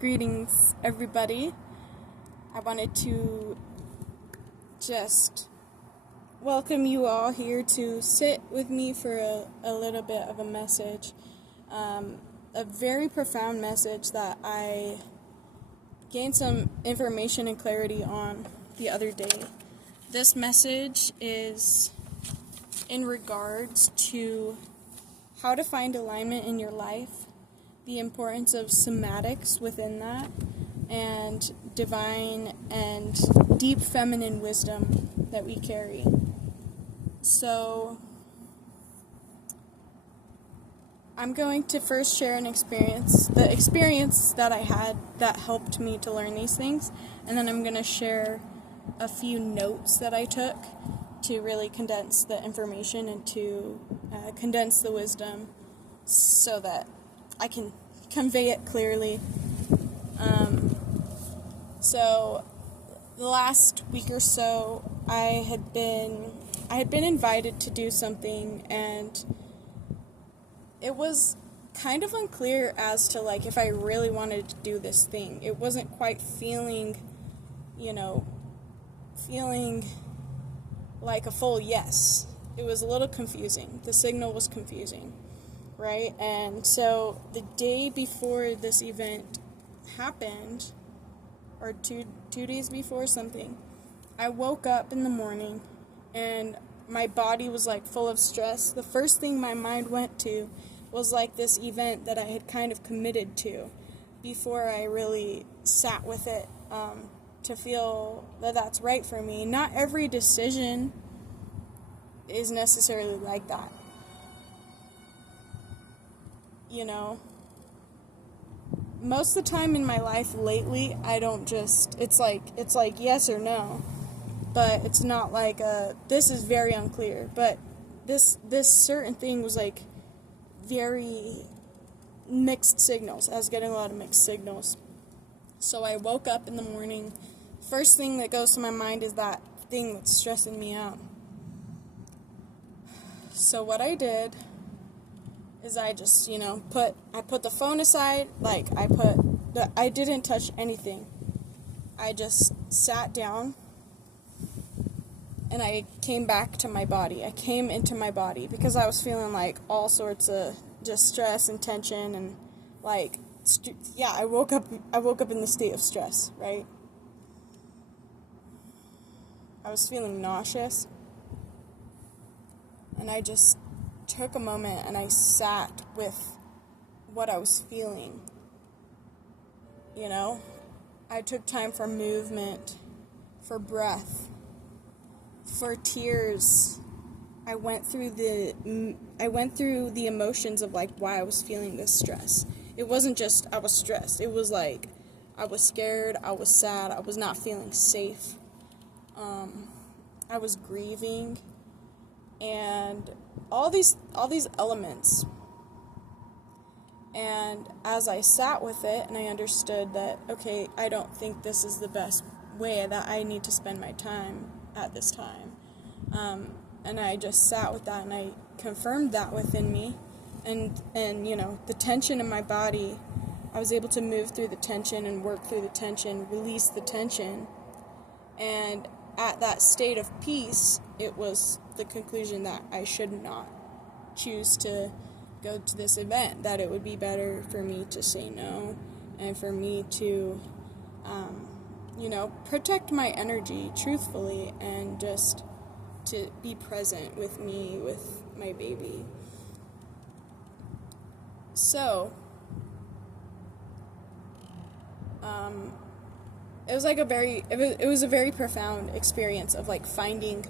Greetings, everybody. I wanted to just welcome you all here to sit with me for a little bit of a message. A very profound message that I gained some information and clarity on the other day. This message is in regards to how to find alignment in your life, the importance of somatics within that, and divine and deep feminine wisdom that we carry. So, I'm going to first share the experience that I had that helped me to learn these things, and then I'm going to share a few notes that I took to really condense the information and to condense the wisdom so that I can convey it clearly. So the last week or so, I had been invited to do something, and it was kind of unclear as to if I really wanted to do this thing. It wasn't quite feeling like a full yes. It was a little confusing. The signal was confusing. Right? And so the day before this event happened, or two days before something, I woke up in the morning and my body was full of stress. The first thing my mind went to was this event that I had kind of committed to before I really sat with it to feel that that's right for me. Not every decision is necessarily like that. Most of the time in my life lately, I don't just, it's like yes or no, but it's not this is very unclear, but this certain thing was very mixed signals. I was getting a lot of mixed signals. So I woke up in the morning, first thing that goes to my mind is that thing that's stressing me out. So what I did is I just, put the phone aside, I didn't touch anything. I just sat down, and I came back to my body. I came into my body, because I was feeling all sorts of just stress and tension, and I woke up in the state of stress, right? I was feeling nauseous, and I just took a moment and I sat with what I was feeling. I took time for movement, for breath, for tears. I went through the emotions of why I was feeling this stress. It wasn't just I was stressed. It was I was scared, I was sad, I was not feeling safe. I was grieving. And all these elements. And as I sat with it and I understood that, okay, I don't think this is the best way that I need to spend my time at this time. And I just sat with that and I confirmed that within me. And the tension in my body, I was able to move through the tension and work through the tension, release the tension. And at that state of peace, it was the conclusion that I should not choose to go to this event, that it would be better for me to say no, and for me to, protect my energy truthfully, and just to be present with me, with my baby. So, it was a very profound experience of finding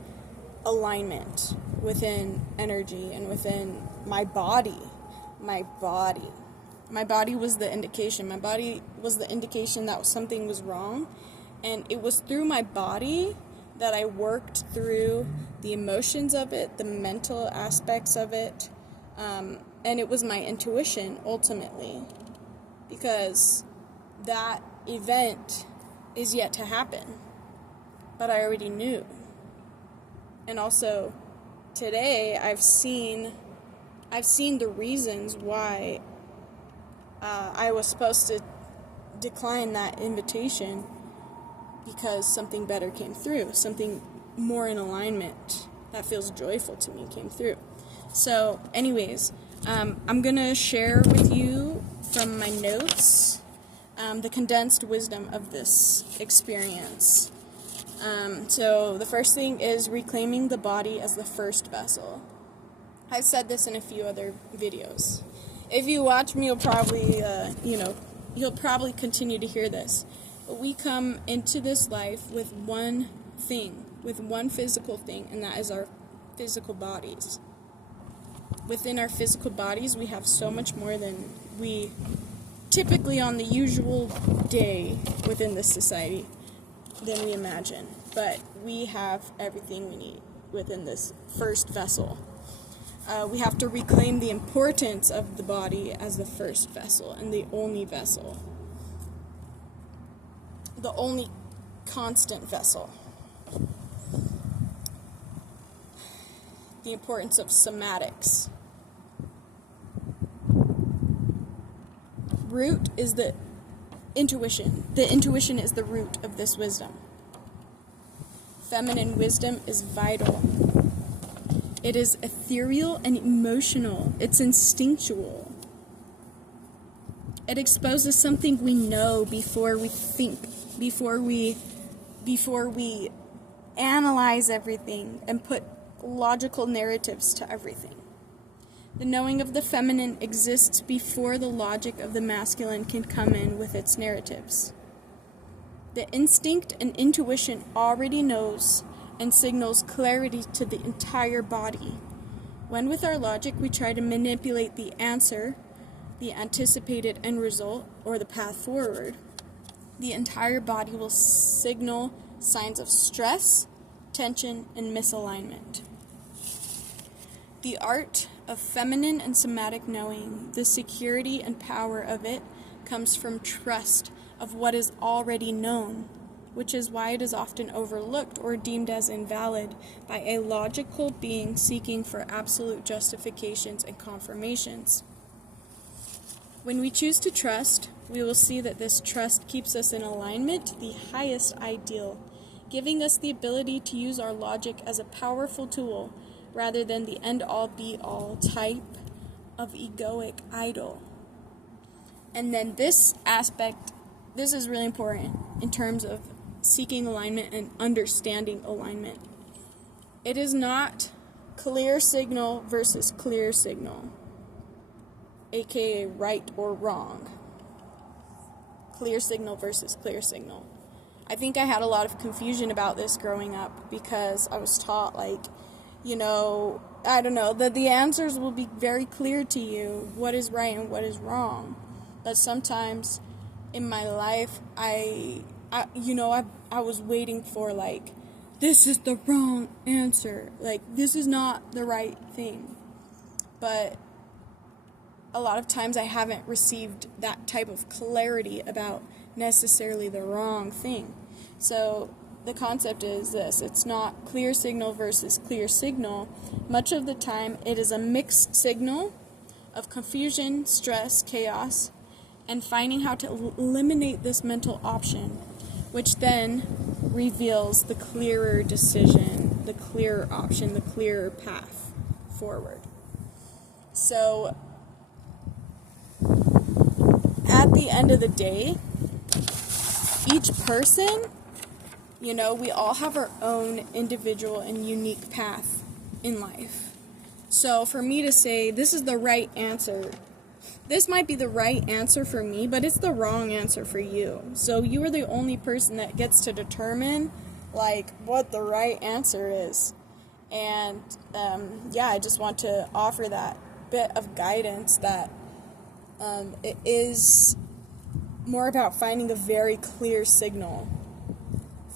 alignment within energy and within my body. My body was the indication. My body was the indication that something was wrong, and it was through my body that I worked through the emotions of it, the mental aspects of it, and it was my intuition ultimately, because that event is yet to happen, but I already knew. And also, today I've seen the reasons why I was supposed to decline that invitation because something better came through, something more in alignment that feels joyful to me came through. So anyways, I'm going to share with you from my notes the condensed wisdom of this experience. So the first thing is reclaiming the body as the first vessel. I've said this in a few other videos. If you watch me, you'll probably, you'll probably continue to hear this. But we come into this life with one thing, with one physical thing, and that is our physical bodies. Within our physical bodies, we have so much more than we typically on the usual day within this society than we imagine. But we have everything we need within this first vessel. We have to reclaim the importance of the body as the first vessel and the only vessel. The only constant vessel. The importance of somatics. Root is the intuition. The intuition is the root of this wisdom. Feminine wisdom is vital. It is ethereal and emotional. It's instinctual. It exposes something we know before we think, before we analyze everything and put logical narratives to everything. The knowing of the feminine exists before the logic of the masculine can come in with its narratives. The instinct and intuition already knows and signals clarity to the entire body. When with our logic we try to manipulate the answer, the anticipated end result, or the path forward, the entire body will signal signs of stress, tension, and misalignment. The art of feminine and somatic knowing, the security and power of it, comes from trust of what is already known, which is why it is often overlooked or deemed as invalid by a logical being seeking for absolute justifications and confirmations. When we choose to trust, we will see that this trust keeps us in alignment to the highest ideal, giving us the ability to use our logic as a powerful tool rather than the end-all be-all type of egoic idol. And then this aspect, this is really important in terms of seeking alignment and understanding alignment. It is not clear signal versus clear signal, aka right or wrong. Clear signal versus clear signal. I think I had a lot of confusion about this growing up because I was taught, I don't know, that the answers will be very clear to you, what is right and what is wrong. But sometimes in my life, I was waiting for, this is the wrong answer. This is not the right thing. But a lot of times I haven't received that type of clarity about necessarily the wrong thing. So the concept is this: it's not clear signal versus clear signal. Much of the time it is a mixed signal of confusion, stress, chaos, and finding how to eliminate this mental option, which then reveals the clearer decision, the clearer option, the clearer path forward. So at the end of the day, each person, we all have our own individual and unique path in life. So for me to say this is the right answer, this might be the right answer for me, but it's the wrong answer for you. So you are the only person that gets to determine what the right answer is. And I just want to offer that bit of guidance that it is more about finding a very clear signal,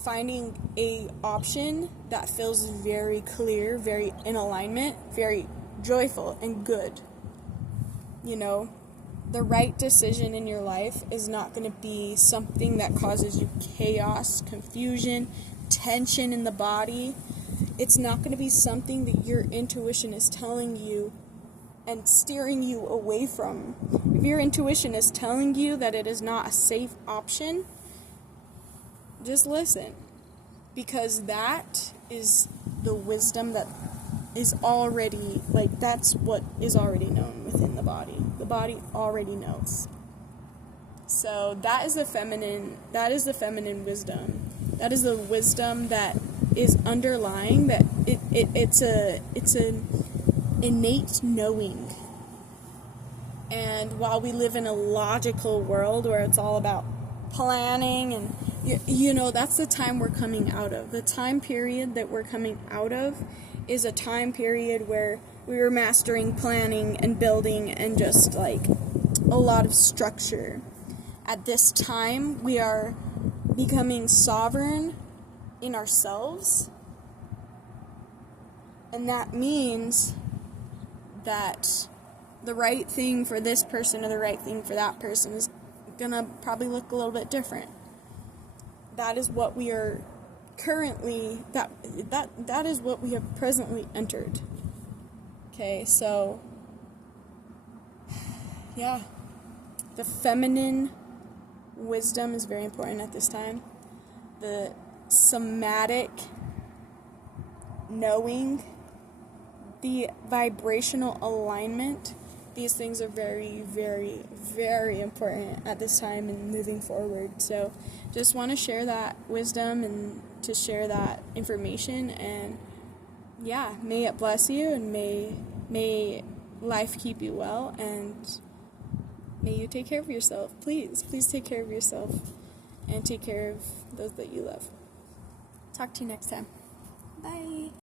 finding a option that feels very clear, very in alignment, very joyful and good. The right decision in your life is not going to be something that causes you chaos, confusion, tension in the body. It's not going to be something that your intuition is telling you and steering you away from. If your intuition is telling you that it is not a safe option, just listen. Because that is the wisdom that is already, like, that's what is already known within the body. The body already knows. So that is the feminine wisdom. That is the wisdom that is underlying, that it's an innate knowing. And while we live in a logical world where it's all about planning and that's the time we're coming out of. The time period that we're coming out of is a time period where we were mastering planning and building and just like a lot of structure. At this time, we are becoming sovereign in ourselves. And that means that the right thing for this person or the right thing for that person is gonna probably look a little bit different. That is what we are currently, that is what we have presently entered. Okay, so, yeah, the feminine wisdom is very important at this time. The somatic knowing, the vibrational alignment, these things are very, very, very important at this time and moving forward. So just want to share that wisdom and to share that information, and yeah, may it bless you, and may life keep you well, and may you take care of yourself. Please take care of yourself and take care of those that you love. Talk to you next time. Bye.